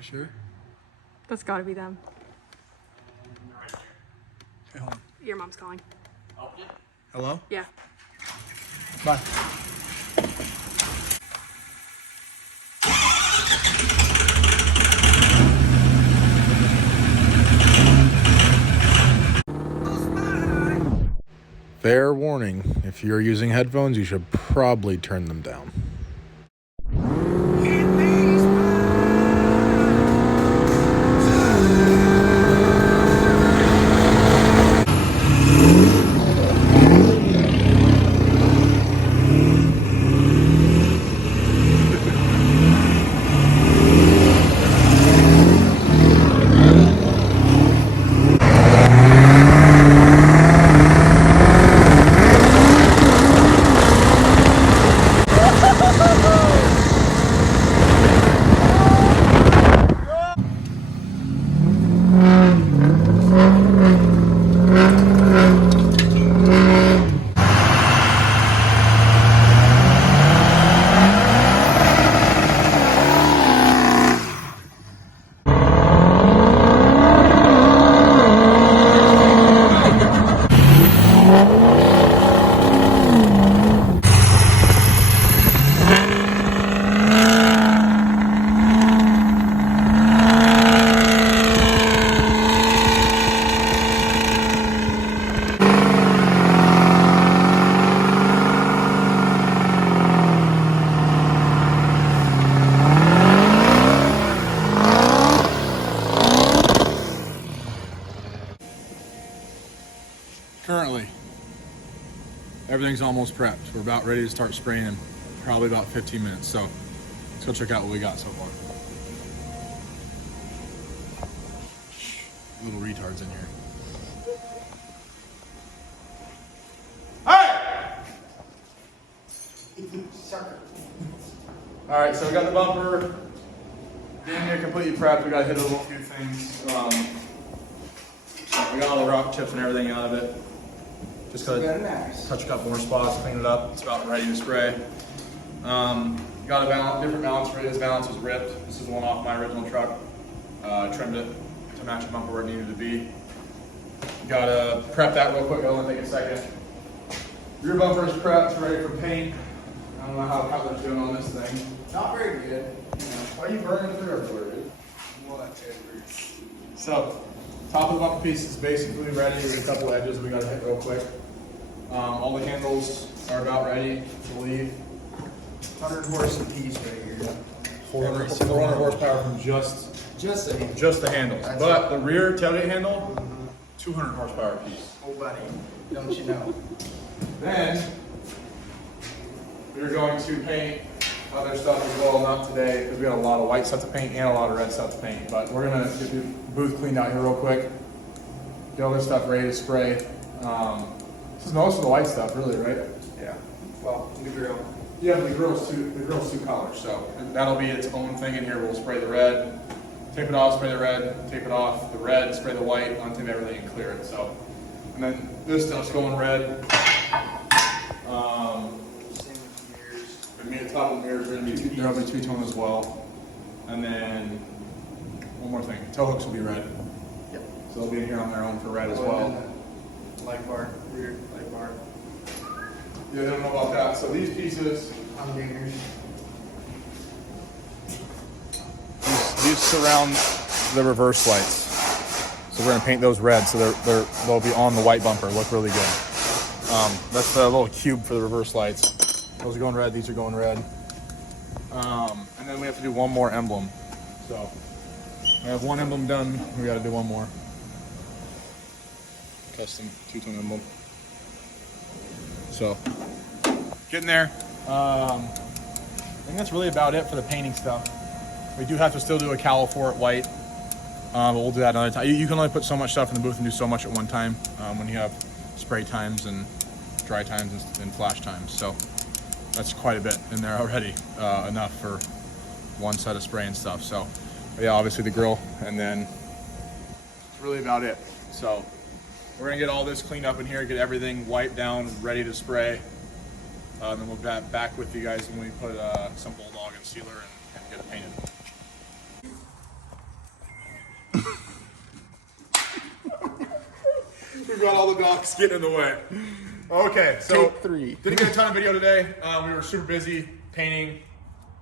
You sure? That's gotta be them. Okay, hold on. Your mom's calling. Hello? Yeah. Bye. Fair warning, if you're using headphones, you should probably turn them down. Currently, everything's almost prepped. We're about ready to start spraying in probably about 15 minutes. So let's go check out what we got so far. Little retards in here. Hey! All right, so we got the bumper. Damn near completely prepped. We got to hit a little few things. We got all the rock chips and everything out of it. Just gotta touch a couple more spots, clean it up. It's about ready to spray. Got a different balance for it. This balance was ripped. This is one off my original truck. Trimmed it to match the bumper where it needed to be. Gotta prep that real quick. It'll only take a second. Rear bumper is prepped, ready for paint. I don't know how Cutlers doing on this thing. Not very good. Why are you burning through everywhere, dude? Whatever. So, top of the bumper piece is basically ready. There's a couple edges we gotta hit real quick. All the handles are about ready to leave. 100 horse a piece right here. 400 horsepower from just the handles. That's But it. the rear tailgate handle, 200 horsepower piece. Oh, buddy, don't you know? Then, we're going to paint other stuff as well, not today, because we got a lot of white stuff to paint and a lot of red stuff to paint. But we're gonna get the booth cleaned out here real quick, get all this stuff ready to spray. This is most of the white stuff, really, right? Yeah. Well, the grill. Yeah, the grill's two colors, so that'll be its own thing in here. We'll spray the red, tape it off, spray the red, tape it off, the red, spray the white, untape everything and clear it. So, and then this stuff's going red. Same with mirrors. The top of the mirrors are gonna be there'll be two-tone as well. And then one more thing, tow hooks will be red. Yep. So they'll be in here on their own for red as well. Light bar, rear light bar. Yeah, they don't know about that. So these pieces, Humdingers. these surround the reverse lights. So we're gonna paint those red, so they'll be on the white bumper. Look really good. That's the little cube for the reverse lights. Those are going red. These are going red. And then we have to do one more emblem. So we have one emblem done. We got to do one more. Custom two-tone emblem. So getting there. I think that's really about it for the painting stuff. We do have to still do a cowl for it white. But we'll do that another time. You can only put so much stuff in the booth and do so much at one time when you have spray times and dry times and flash times. So that's quite a bit in there already, enough for one set of spray and stuff. So yeah, obviously the grill, and then it's really about it. So we're gonna get all this cleaned up in here, get everything wiped down, ready to spray. Then we'll be back with you guys when we put some bulldog and sealer and get it painted. We've got all the docks getting in the way. Okay, so Take 3. didn't get a ton of video today. We were super busy painting,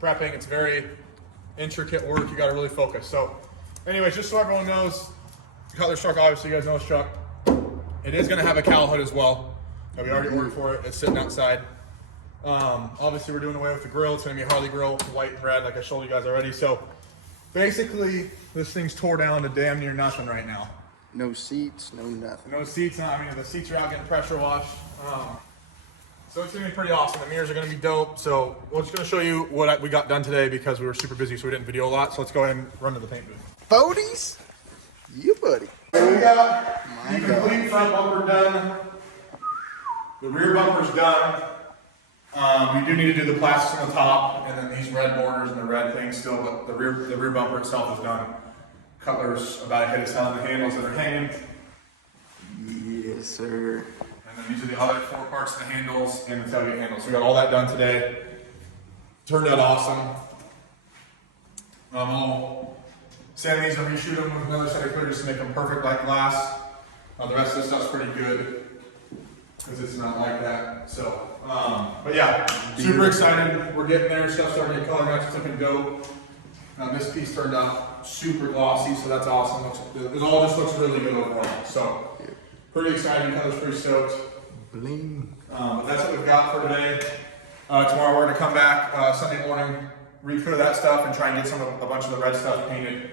prepping. It's very intricate work. You got to really focus. So, anyways, just so everyone knows, Cutlers truck, obviously, you guys know this truck. It is going to have a cowl hood as well. We already ordered for it. It's sitting outside. Obviously, we're doing away with the grill. It's going to be a Harley grill, white and red, like I showed you guys already. So, basically, this thing's tore down to damn near nothing right now. No seats, no nothing. No seats. I mean, the seats are out getting pressure washed. So it's gonna be pretty awesome. The mirrors are gonna be dope. So we're just gonna show you what we got done today because we were super busy, so we didn't video a lot. So let's go ahead and run to the paint booth. 40s? You buddy. So we got the complete front bumper done. The rear bumper's done. We do need to do the plastics on the top and then these red borders and the red thing still, but the rear bumper itself is done. Cutlers about to hit us on the handles that are hanging. Yes, sir. And then these are the other 4 parts of the handles and the tailgate handles. So we got all that done today. Turned out awesome. I'll sand these and reshoot them with another set of clear just to make them perfect like glass. The rest of this stuff's pretty good because it's not like that. So, but yeah, super excited. We're getting there. Stuff's starting to get color matched. It's looking dope. This piece turned out super glossy, so that's awesome. It all just looks really good overall. So, pretty excited. Cutlers pretty stoked. Bling. But that's what we've got for today. Tomorrow we're going to come back Sunday morning, re-clear that stuff, and try and get a bunch of the red stuff painted,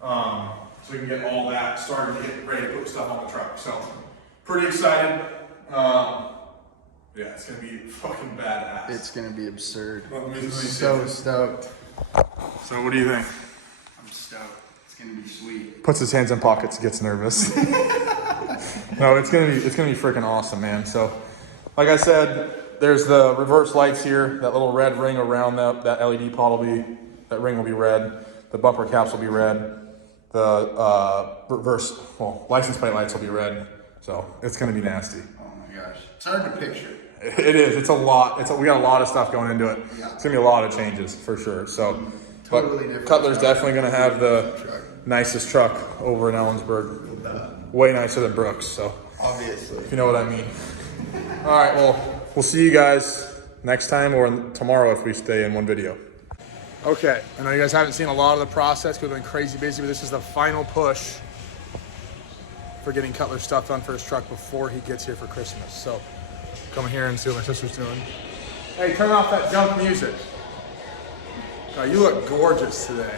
so we can get all that started to get ready to put stuff on the truck. So, pretty excited. Yeah, it's going to be fucking badass. It's going to be absurd. I'm So stoked. So, what do you think? I'm stoked. It's going to be sweet. Puts his hands in pockets, gets nervous. No, it's gonna be freaking awesome, man. So, like I said, there's the reverse lights here. That little red ring around that LED pod that ring will be red. The bumper caps will be red. The license plate lights will be red. So it's gonna be nasty. Oh my gosh, it's hard to picture. It is. It's a lot. We got a lot of stuff going into it. Yeah. It's gonna be a lot of changes for sure. So, Totally different. Cutler's definitely gonna have the nicest truck over in Ellensburg. Way nicer than Brooks. So, obviously, if you know what I mean. All right. Well, we'll see you guys next time or tomorrow if we stay in one video. Okay. I know you guys haven't seen a lot of the process because we've been crazy busy, but this is the final push for getting Cutler's stuff done for his truck before he gets here for Christmas. So, come here and see what my sister's doing. Hey, turn off that junk music. You look gorgeous today.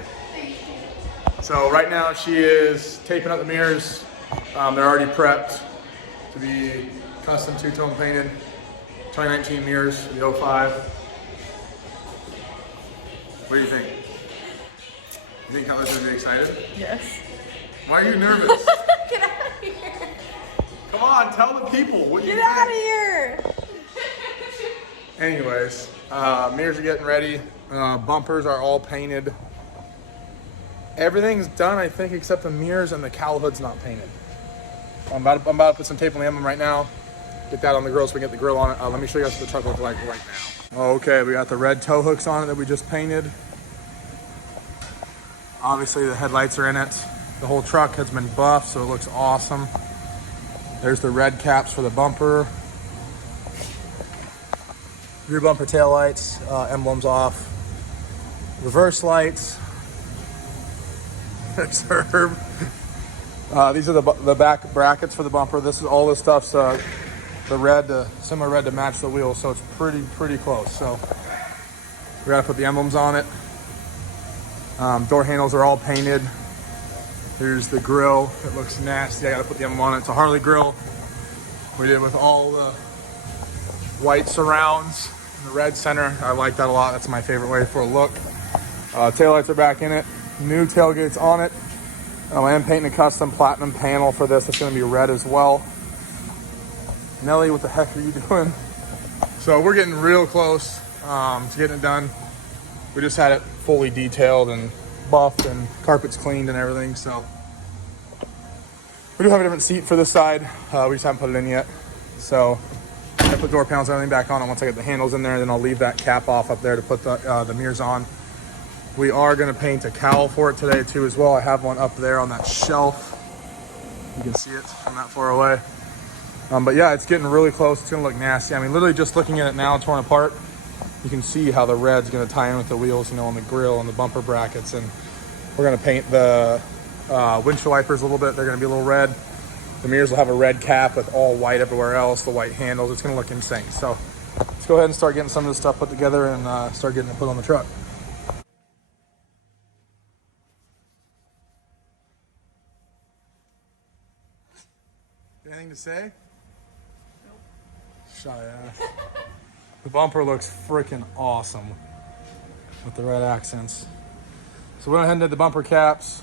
So right now she is taping up the mirrors. They're already prepped to be custom two-tone painted. 2019 mirrors, the 05. What do you think? You think Cutlers gonna be excited? Yes. Why are you nervous? Get out of here. Come on, tell the people what you Get think. out of here. Anyways, mirrors are getting ready. Bumpers are all painted. Everything's done, I think, except the mirrors and the cowl hood's not painted. I'm about to put some tape on the emblem right now. Get that on the grill so we can get the grill on it. Let me show you guys what the truck looks like right now. Okay, we got the red tow hooks on it that we just painted. Obviously, the headlights are in it. The whole truck has been buffed, so it looks awesome. There's the red caps for the bumper. Rear bumper tail lights, emblems off. Reverse lights. There's Herb. These are the back brackets for the bumper. This is all this stuff's the red, similar red to match the wheels, so it's pretty close. So we gotta put the emblems on it. Door handles are all painted. Here's the grill. It looks nasty. I gotta put the emblem on it. It's a Harley grill. We did it with all the white surrounds and the red center. I like that a lot. That's my favorite way for a look. Taillights are back in it. New tailgates on it. I am painting a custom platinum panel for this. It's going to be red as well. Nelly, what the heck are you doing? So we're getting real close to getting it done. We just had it fully detailed and buffed and carpets cleaned and everything. So we do have a different seat for this side. We just haven't put it in yet. So I put door panels and everything back on it once I get the handles in there. Then I'll leave that cap off up there to put the mirrors on. We are going to paint a cowl for it today too as well. I have one up there on that shelf. You can see it from that far away. But yeah, it's getting really close. It's gonna look nasty. I mean, literally just looking at it now, torn apart, you can see how the red's gonna tie in with the wheels, you know, on the grill and the bumper brackets. And we're gonna paint the windshield wipers a little bit. They're gonna be a little red. The mirrors will have a red cap with all white everywhere else, the white handles. It's gonna look insane. So let's go ahead and start getting some of this stuff put together and start getting it put on the truck. Anything to say? Nope. Shy ass. The bumper looks freaking awesome with the red accents. So we went ahead and did the bumper caps.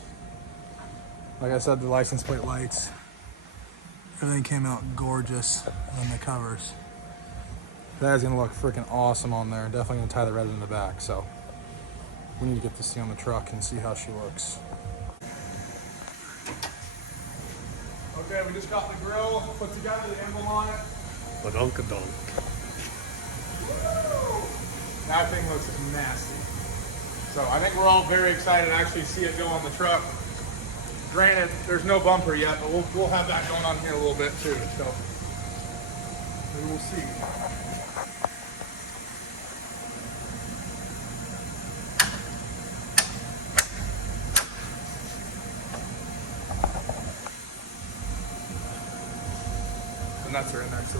Like I said, the license plate lights. Everything came out gorgeous on the covers. That is gonna look freaking awesome on there. Definitely gonna tie the red in the back. So we need to get this thing on the truck and see how she looks. Okay, we just got the grill put together, the emblem on it. Badonka-donk. That thing looks nasty. So I think we're all very excited to actually see it go on the truck. Granted, there's no bumper yet, but we'll have that going on here a little bit too. So we will see. The nuts are in there, so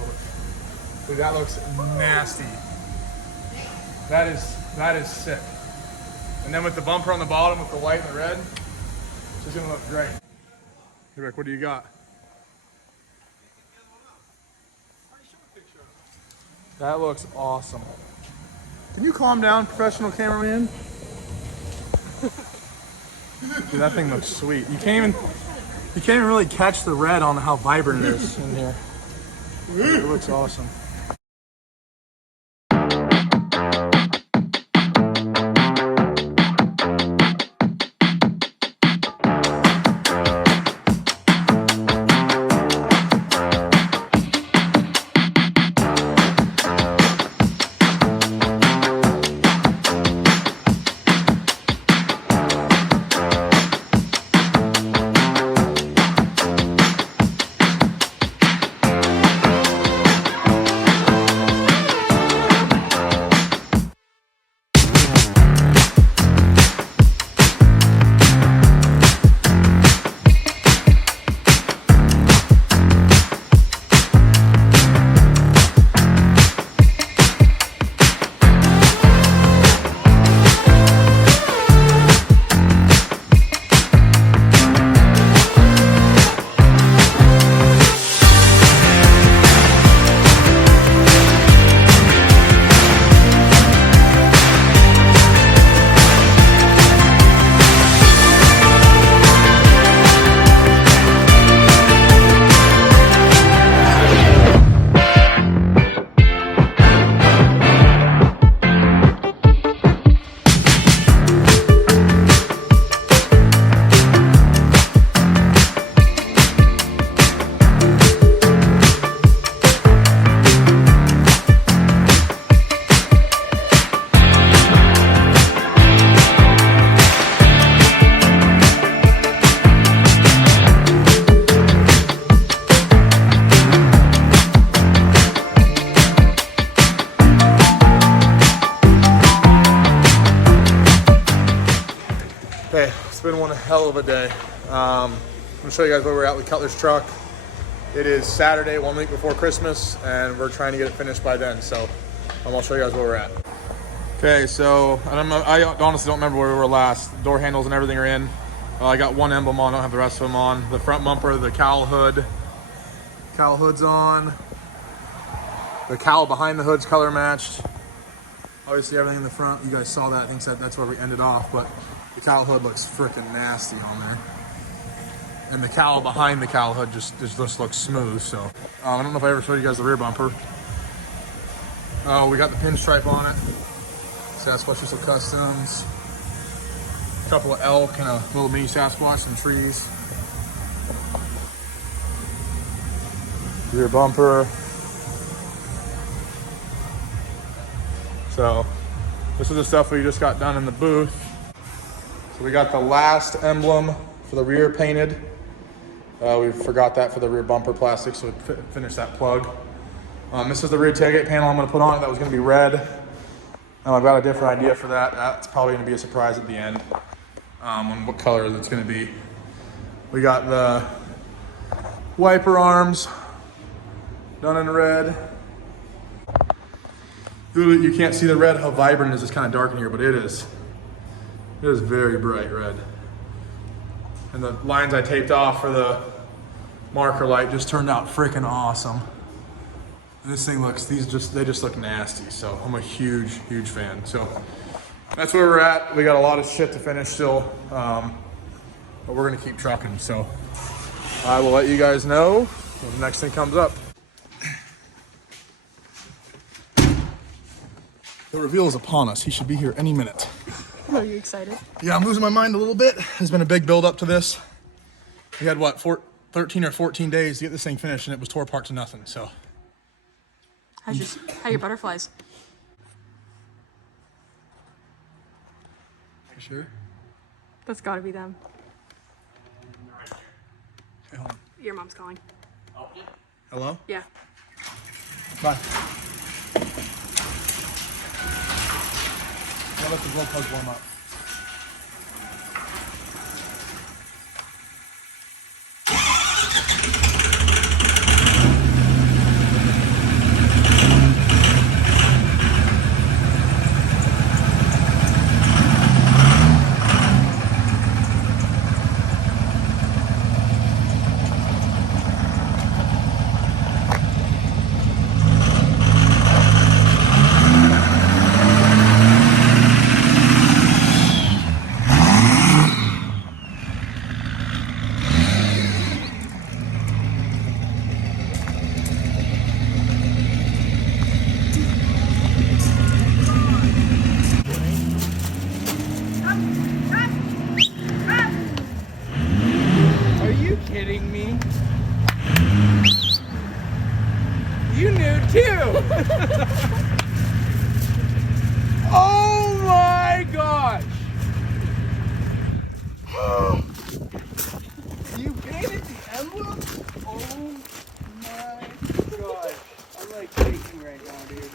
dude, that looks nasty. That is sick. And then with the bumper on the bottom with the white and the red, it's just gonna look great. Hey Rick, what do you got? That looks awesome. Can you calm down, professional cameraman? Dude, that thing looks sweet. You can't even really catch the red on how vibrant it is in here. It looks awesome. Okay, it's been one hell of a day. I'm gonna show you guys where we're at with Cutlers' truck. It is Saturday, 1 week before Christmas, and we're trying to get it finished by then. So I'll show you guys where we're at. Okay, so I honestly don't remember where we were last. Door handles and everything are in. I got one emblem on, I don't have the rest of them on. The front bumper, the cowl hood. Cowl hood's on. The cowl behind the hood's color matched. Obviously everything in the front, you guys saw that. I think that's where we ended off, but the cowl hood looks freaking nasty on there. And the cowl behind the cowl hood just looks smooth, so. I don't know if I ever showed you guys the rear bumper. Oh, we got the pinstripe on it. Sasquatch Whistle Customs. A couple of elk and a little mini Sasquatch and trees. Rear bumper. So, this is the stuff we just got done in the booth. So we got the last emblem for the rear painted. We forgot that for the rear bumper plastic, so we finished that plug. This is the rear tailgate panel I'm going to put on it. That was going to be red. I've got a different idea for that. That's probably going to be a surprise at the end on what color it's going to be. We got the wiper arms done in red. Dude, you can't see the red, how vibrant it is. It's kind of dark in here, but it is. It is very bright red. And the lines I taped off for the marker light just turned out freaking awesome. This thing looks, they just look nasty. So I'm a huge fan. So that's where we're at. We got a lot of shit to finish still, but we're gonna keep trucking. So I will let you guys know when the next thing comes up. The reveal is upon us. He should be here any minute. Are you excited? Yeah, I'm losing my mind a little bit. There's been a big build up to this. We had what, 13 or 14 days to get this thing finished, and it was tore apart to nothing. So, How your butterflies? you sure? That's got to be them. Okay, hold on. Your mom's calling. Hello? Yeah. Bye. I'll let the glow plugs warm up. Are you kidding me? You knew too! Oh my gosh! You painted the emblem? Oh my gosh. I'm like shaking right now, dude.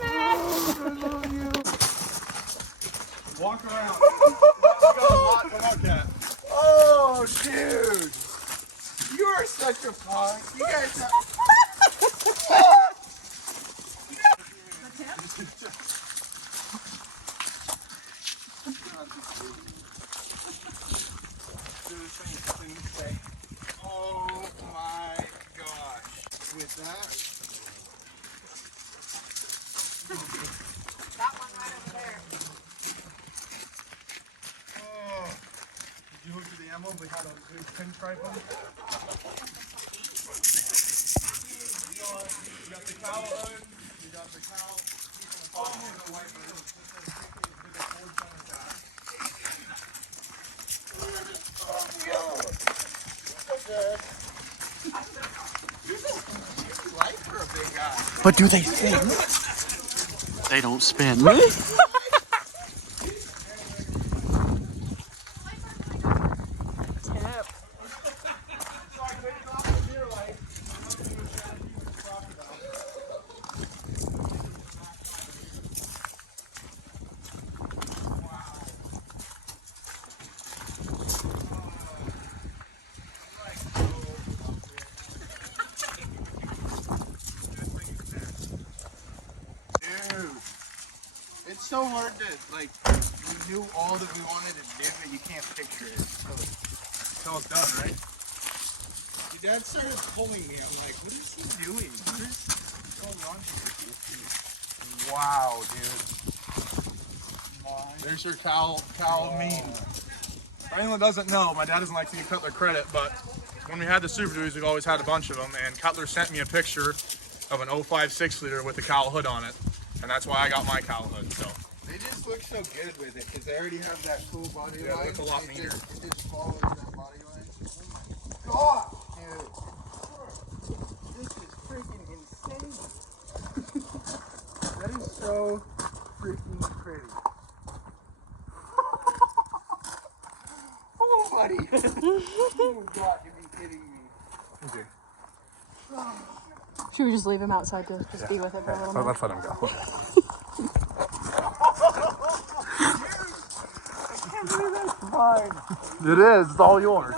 Oh, I love you. Walk around. We got a lot to look at. Oh, dude! You are such a punk. You guys have... Oh my gosh. With that? That one right over there. Oh. Did you look at the emblem? We had a good pinstripe one. You got the cowl hood. You got the cowl. The wiper. But do they spin? They don't spin. It's so hard to, like, we knew all that we wanted to do, but you can't picture it. Until it's done, right? Your dad started pulling me. I'm like, what is he doing? What is going on here? Wow, dude. There's your cowl mean. For anyone that doesn't know, my dad doesn't like to give Cutler credit, but when we had the Super Duties, we've always had a bunch of them, and Cutler sent me a picture of an 05 6-liter with the cowl hood on it, and that's why I got my cowl hood. So They just look so good with it because they already have that cool body Yeah, line. they look a lot It neater. It just follows that body line. Oh my god, dude. This is freaking insane. That is so freaking pretty. Oh, buddy. You got to be kidding me. Okay. Should we just leave him outside to just be with it for a little bit? Let's let him go. Fine. It is. It's all yours.